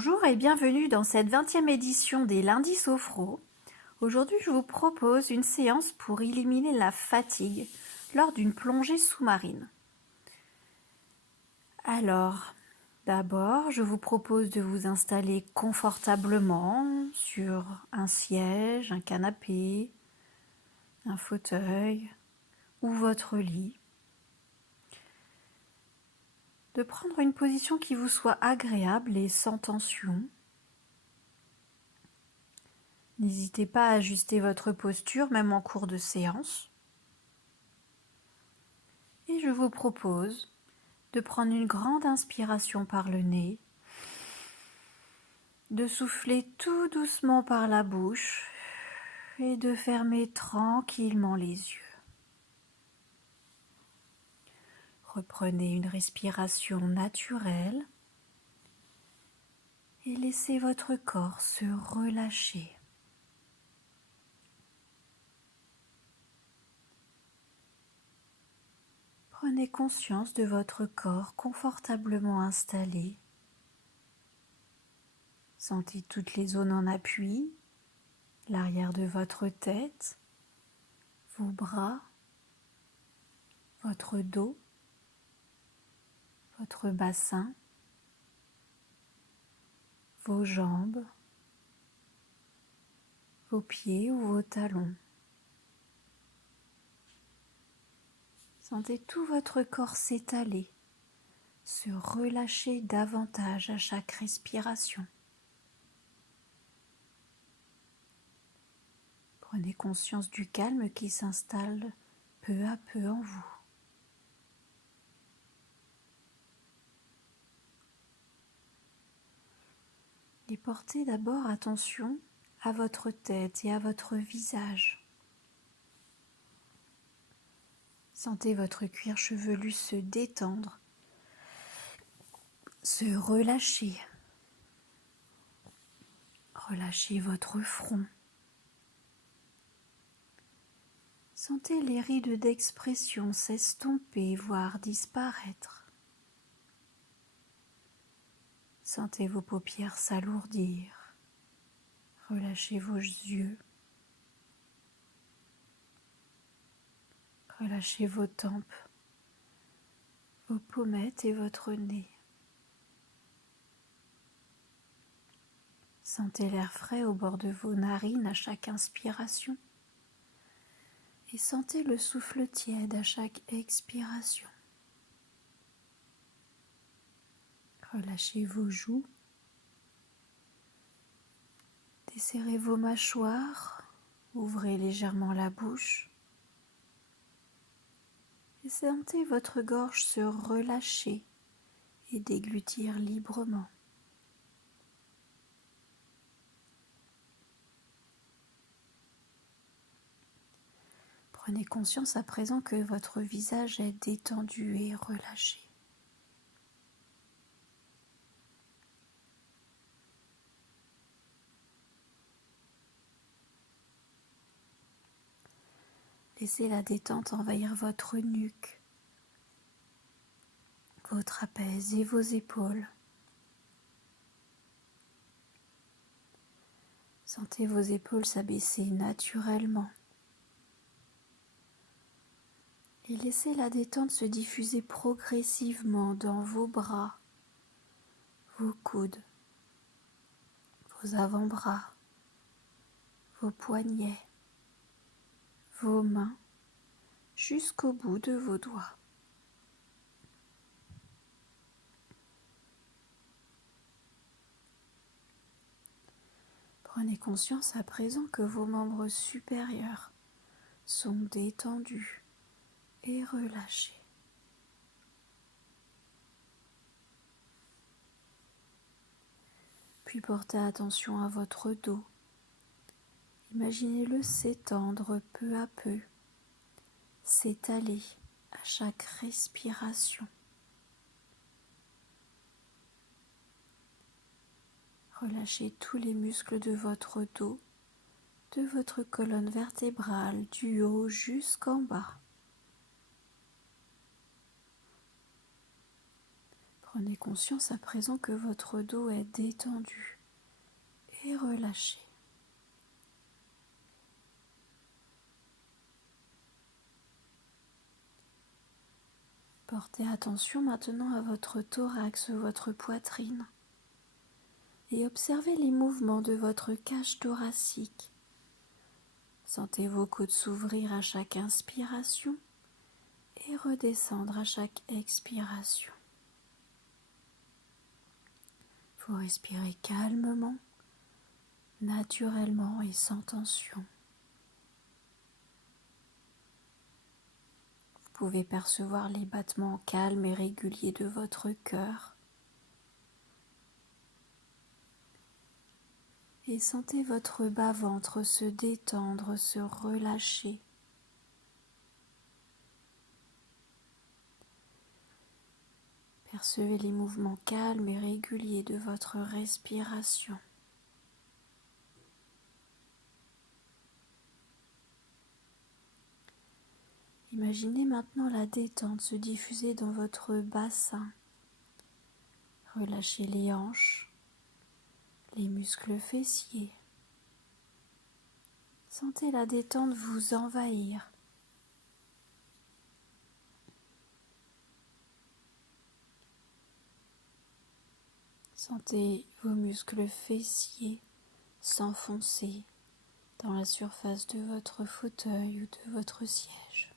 Bonjour et bienvenue dans cette 20e édition des Lundis Sophro. Aujourd'hui, je vous propose une séance pour éliminer la fatigue lors d'une plongée sous-marine. Alors, d'abord, je vous propose de vous installer confortablement sur un siège, un canapé, un fauteuil ou votre lit. De prendre une position qui vous soit agréable et sans tension. N'hésitez pas à ajuster votre posture, même en cours de séance. Et je vous propose de prendre une grande inspiration par le nez, de souffler tout doucement par la bouche et de fermer tranquillement les yeux. Reprenez une respiration naturelle et laissez votre corps se relâcher. Prenez conscience de votre corps confortablement installé. Sentez toutes les zones en appui, l'arrière de votre tête, vos bras, votre dos, votre bassin, vos jambes, vos pieds ou vos talons. Sentez tout votre corps s'étaler, se relâcher davantage à chaque respiration. Prenez conscience du calme qui s'installe peu à peu en vous. Et portez d'abord attention à votre tête et à votre visage. Sentez votre cuir chevelu se détendre, se relâcher. Relâchez votre front. Sentez les rides d'expression s'estomper, voire disparaître. Sentez vos paupières s'alourdir. Relâchez vos yeux. Relâchez vos tempes, vos pommettes et votre nez. Sentez l'air frais au bord de vos narines à chaque inspiration. Et sentez le souffle tiède à chaque expiration. Relâchez vos joues. Desserrez vos mâchoires. Ouvrez légèrement la bouche. Et sentez votre gorge se relâcher et déglutir librement. Prenez conscience à présent que votre visage est détendu et relâché. Laissez la détente envahir votre nuque, vos trapèzes et vos épaules. Sentez vos épaules s'abaisser naturellement. Et laissez la détente se diffuser progressivement dans vos bras, vos coudes, vos avant-bras, vos poignets, vos mains, jusqu'au bout de vos doigts. Prenez conscience à présent que vos membres supérieurs sont détendus et relâchés. Puis portez attention à votre dos. Imaginez-le s'étendre peu à peu, s'étaler à chaque respiration. Relâchez tous les muscles de votre dos, de votre colonne vertébrale, du haut jusqu'en bas. Prenez conscience à présent que votre dos est détendu et relâché. Portez attention maintenant à votre thorax, votre poitrine, et observez les mouvements de votre cage thoracique. Sentez vos côtes s'ouvrir à chaque inspiration et redescendre à chaque expiration. Vous respirez calmement, naturellement et sans tension. Vous pouvez percevoir les battements calmes et réguliers de votre cœur. Et sentez votre bas-ventre se détendre, se relâcher. Percevez les mouvements calmes et réguliers de votre respiration. Imaginez maintenant la détente se diffuser dans votre bassin. Relâchez les hanches, les muscles fessiers. Sentez la détente vous envahir. Sentez vos muscles fessiers s'enfoncer dans la surface de votre fauteuil ou de votre siège.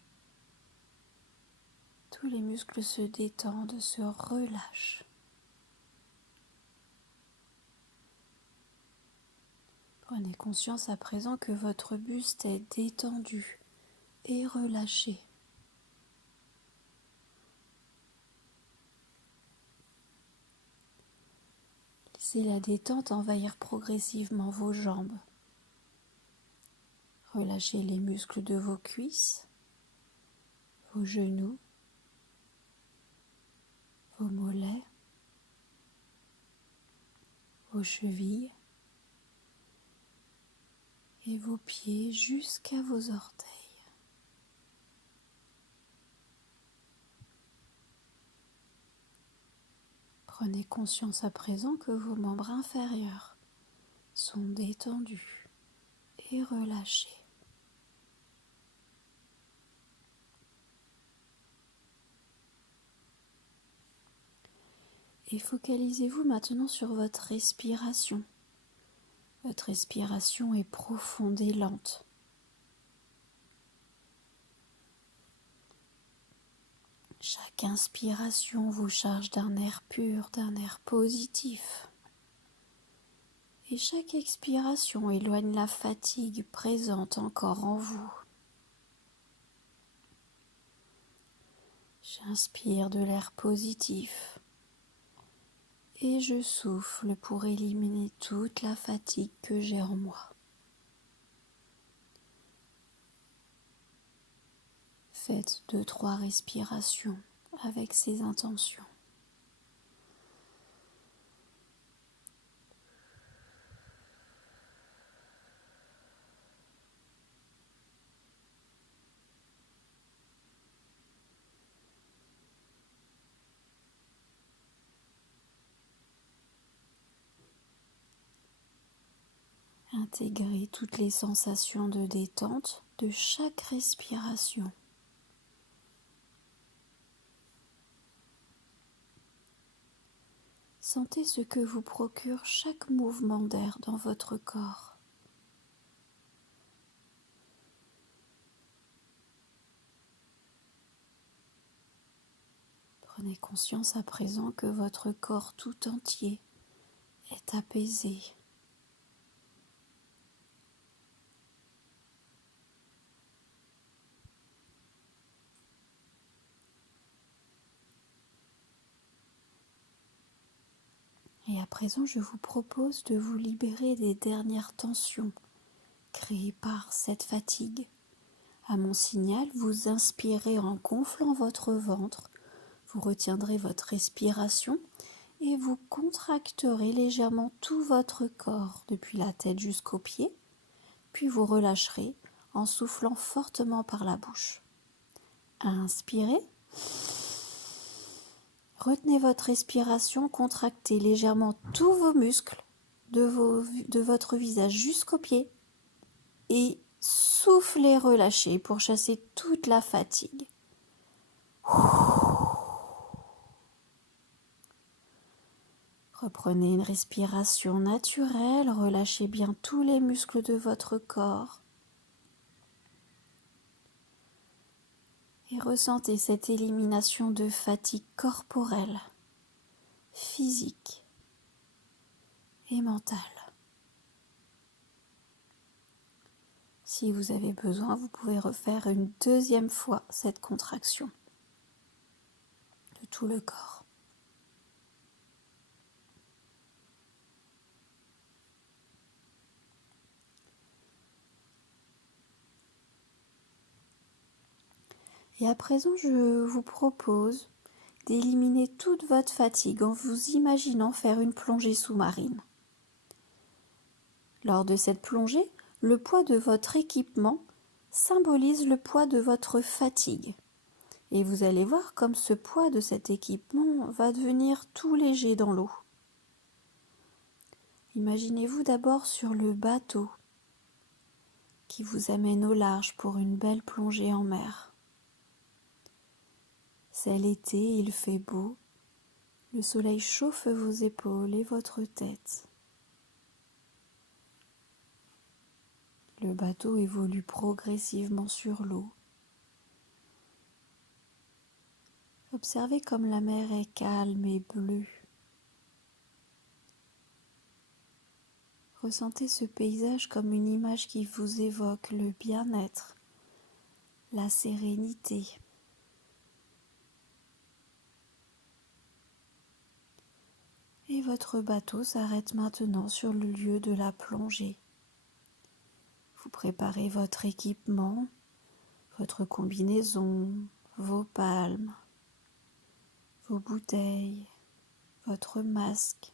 Tous les muscles se détendent, se relâchent. Prenez conscience à présent que votre buste est détendu et relâché. Laissez la détente envahir progressivement vos jambes. Relâchez les muscles de vos cuisses, vos genoux, vos mollets, vos chevilles et vos pieds jusqu'à vos orteils. Prenez conscience à présent que vos membres inférieurs sont détendus et relâchés. Et focalisez-vous maintenant sur votre respiration. Votre respiration est profonde et lente. Chaque inspiration vous charge d'un air pur, d'un air positif. Et chaque expiration éloigne la fatigue présente encore en vous. J'inspire de l'air positif et je souffle pour éliminer toute la fatigue que j'ai en moi. Faites 2-3 respirations avec ces intentions. Intégrez toutes les sensations de détente de chaque respiration. Sentez ce que vous procure chaque mouvement d'air dans votre corps. Prenez conscience à présent que votre corps tout entier est apaisé. Et à présent, je vous propose de vous libérer des dernières tensions créées par cette fatigue. À mon signal, vous inspirez en gonflant votre ventre, vous retiendrez votre respiration et vous contracterez légèrement tout votre corps depuis la tête jusqu'aux pieds, puis vous relâcherez en soufflant fortement par la bouche. Inspirez, Retenez votre respiration, contractez légèrement tous vos muscles de votre visage jusqu'aux pieds et soufflez, relâchez pour chasser toute la fatigue. Reprenez une respiration naturelle, relâchez bien tous les muscles de votre corps et ressentez cette élimination de fatigue corporelle, physique et mentale. Si vous avez besoin, vous pouvez refaire une deuxième fois cette contraction de tout le corps. Et à présent, je vous propose d'éliminer toute votre fatigue en vous imaginant faire une plongée sous-marine. Lors de cette plongée, le poids de votre équipement symbolise le poids de votre fatigue. Et vous allez voir comme ce poids de cet équipement va devenir tout léger dans l'eau. Imaginez-vous d'abord sur le bateau qui vous amène au large pour une belle plongée en mer. C'est l'été, il fait beau, le soleil chauffe vos épaules et votre tête. Le bateau évolue progressivement sur l'eau. Observez comme la mer est calme et bleue. Ressentez ce paysage comme une image qui vous évoque le bien-être, la sérénité. Et votre bateau s'arrête maintenant sur le lieu de la plongée. Vous préparez votre équipement, votre combinaison, vos palmes, vos bouteilles, votre masque.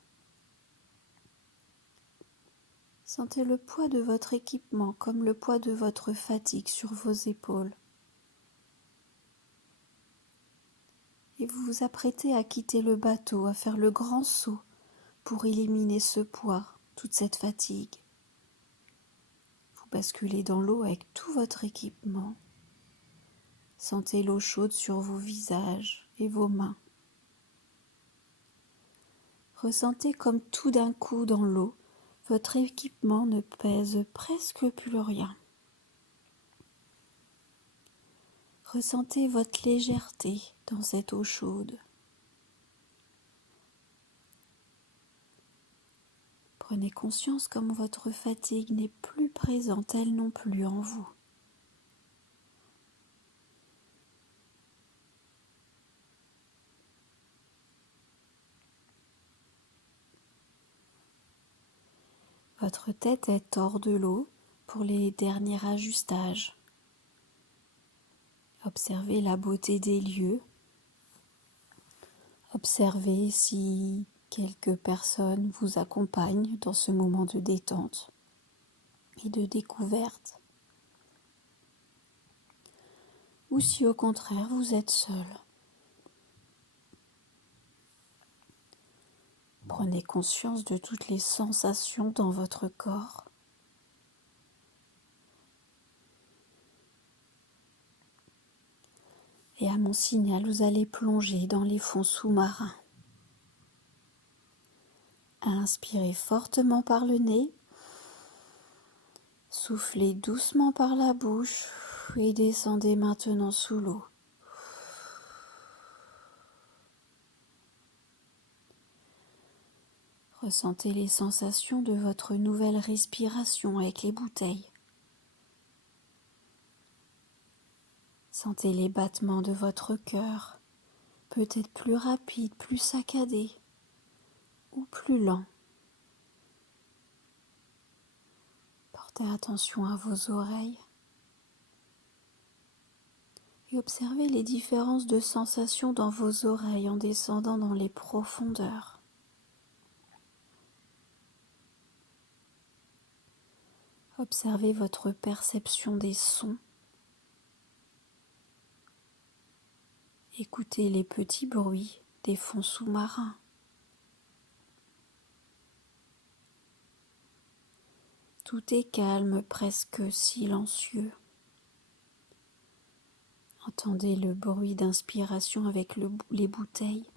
Sentez le poids de votre équipement comme le poids de votre fatigue sur vos épaules. Et vous vous apprêtez à quitter le bateau, à faire le grand saut pour éliminer ce poids, toute cette fatigue. Vous basculez dans l'eau avec tout votre équipement. Sentez l'eau chaude sur vos visages et vos mains. Ressentez comme tout d'un coup dans l'eau, votre équipement ne pèse presque plus rien. Ressentez votre légèreté dans cette eau chaude. Prenez conscience comme votre fatigue n'est plus présente, elle non plus en vous. Votre tête est hors de l'eau pour les derniers ajustages. Observez la beauté des lieux. Observez si quelques personnes vous accompagnent dans ce moment de détente et de découverte. Ou si au contraire vous êtes seul. Prenez conscience de toutes les sensations dans votre corps. Et à mon signal, vous allez plonger dans les fonds sous-marins. Inspirez fortement par le nez. Soufflez doucement par la bouche et descendez maintenant sous l'eau. Ressentez les sensations de votre nouvelle respiration avec les bouteilles. Sentez les battements de votre cœur, peut-être plus rapides, plus saccadés ou plus lents. Portez attention à vos oreilles et observez les différences de sensations dans vos oreilles en descendant dans les profondeurs. Observez votre perception des sons. Écoutez les petits bruits des fonds sous-marins. Tout est calme, presque silencieux. Entendez le bruit d'inspiration avec les bouteilles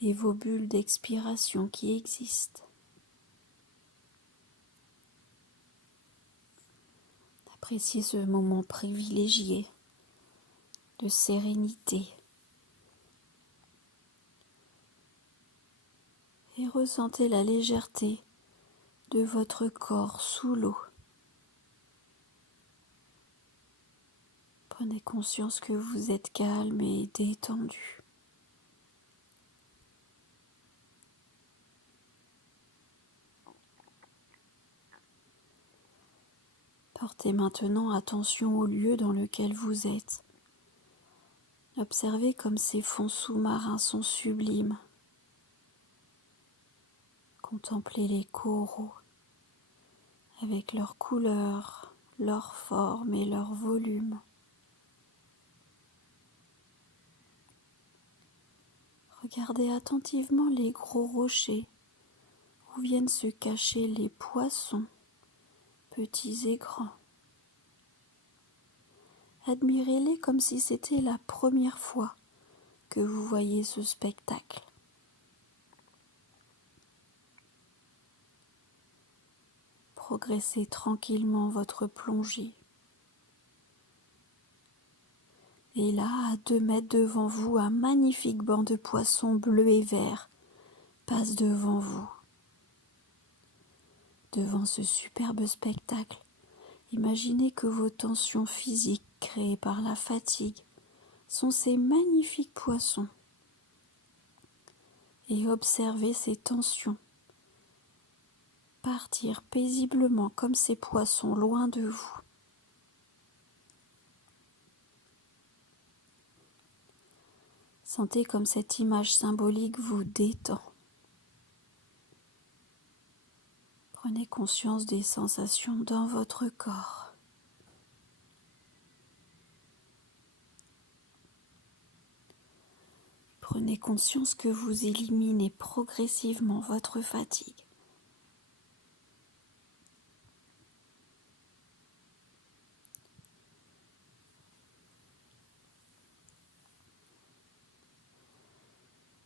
et vos bulles d'expiration qui existent. Appréciez ce moment privilégié de sérénité et ressentez la légèreté de votre corps sous l'eau. Prenez conscience que vous êtes calme et détendu. Portez maintenant attention au lieu dans lequel vous êtes. Observez comme ces fonds sous-marins sont sublimes. Contemplez les coraux avec leurs couleurs, leur forme et leur volume. Regardez attentivement les gros rochers où viennent se cacher les poissons, petits et grands. Admirez-les comme si c'était la première fois que vous voyez ce spectacle. Progressez tranquillement votre plongée. Et là, à 2 mètres devant vous, un magnifique banc de poissons bleus et verts passe devant vous. Devant ce superbe spectacle, imaginez que vos tensions physiques créées par la fatigue sont ces magnifiques poissons. Et observez ces tensions partir paisiblement comme ces poissons loin de vous. Sentez comme cette image symbolique vous détend. Prenez conscience des sensations dans votre corps. Prenez conscience que vous éliminez progressivement votre fatigue.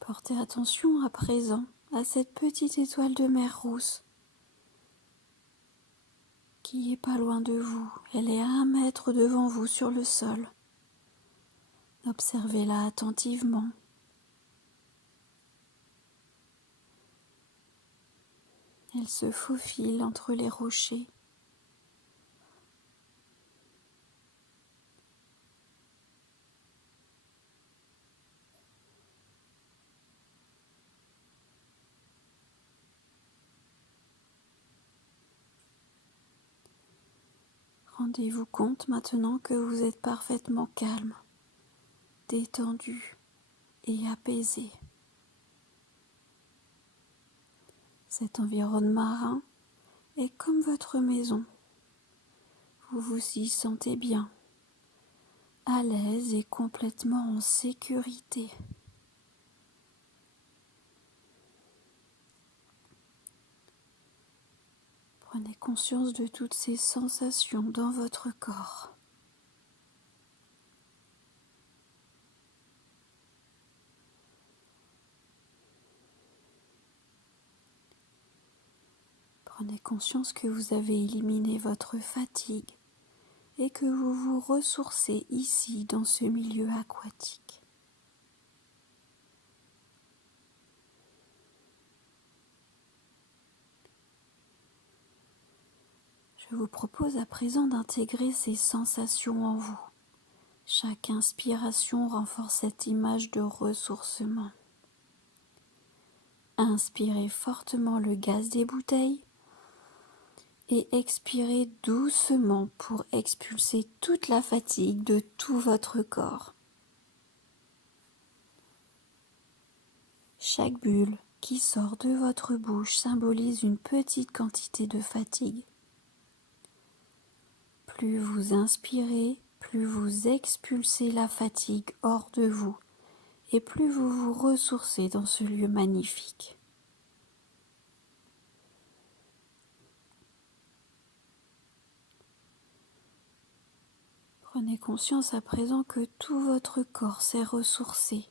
Portez attention à présent à cette petite étoile de mer rousse qui est pas loin de vous. Elle est à 1 mètre devant vous sur le sol. Observez-la attentivement. Elle se faufile entre les rochers. Rendez-vous compte maintenant que vous êtes parfaitement calme, détendu et apaisé. Cet environnement marin est comme votre maison. Vous vous y sentez bien, à l'aise et complètement en sécurité. Prenez conscience de toutes ces sensations dans votre corps. Prenez conscience que vous avez éliminé votre fatigue et que vous vous ressourcez ici dans ce milieu aquatique. Je vous propose à présent d'intégrer ces sensations en vous. Chaque inspiration renforce cette image de ressourcement. Inspirez fortement le gaz des bouteilles et expirez doucement pour expulser toute la fatigue de tout votre corps. Chaque bulle qui sort de votre bouche symbolise une petite quantité de fatigue. Plus vous inspirez, plus vous expulsez la fatigue hors de vous et plus vous vous ressourcez dans ce lieu magnifique. Prenez conscience à présent que tout votre corps s'est ressourcé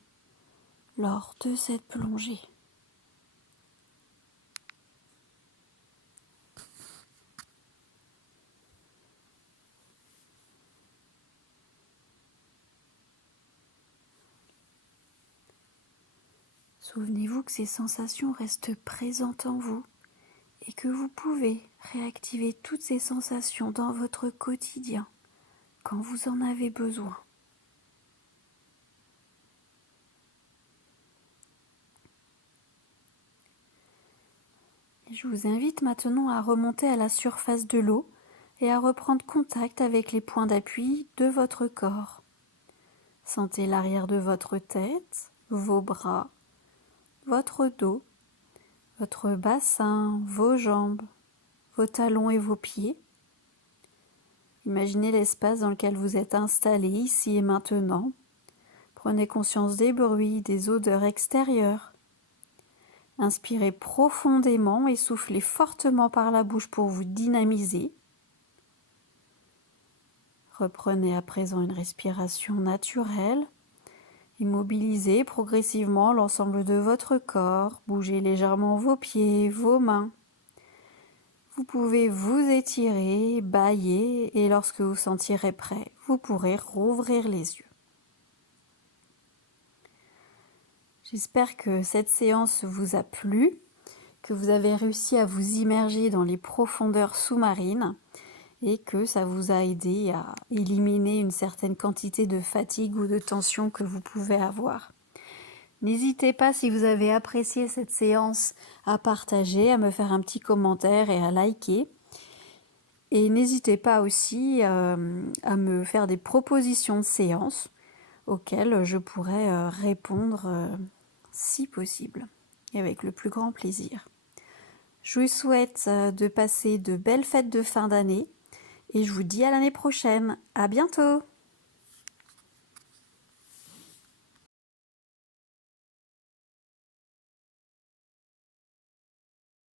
lors de cette plongée. Souvenez-vous que ces sensations restent présentes en vous et que vous pouvez réactiver toutes ces sensations dans votre quotidien quand vous en avez besoin. Et je vous invite maintenant à remonter à la surface de l'eau et à reprendre contact avec les points d'appui de votre corps. Sentez l'arrière de votre tête, vos bras, votre dos, votre bassin, vos jambes, vos talons et vos pieds. Imaginez l'espace dans lequel vous êtes installé ici et maintenant. Prenez conscience des bruits, des odeurs extérieures. Inspirez profondément et soufflez fortement par la bouche pour vous dynamiser. Reprenez à présent une respiration naturelle. Immobilisez progressivement l'ensemble de votre corps. Bougez légèrement vos pieds, vos mains. Vous pouvez vous étirer, bâiller et lorsque vous sentirez prêt, vous pourrez rouvrir les yeux. J'espère que cette séance vous a plu, que vous avez réussi à vous immerger dans les profondeurs sous-marines et que ça vous a aidé à éliminer une certaine quantité de fatigue ou de tension que vous pouvez avoir. N'hésitez pas, si vous avez apprécié cette séance, à partager, à me faire un petit commentaire et à liker. Et n'hésitez pas aussi à me faire des propositions de séances auxquelles je pourrais répondre si possible, et avec le plus grand plaisir. Je vous souhaite de passer de belles fêtes de fin d'année et je vous dis à l'année prochaine. À bientôt!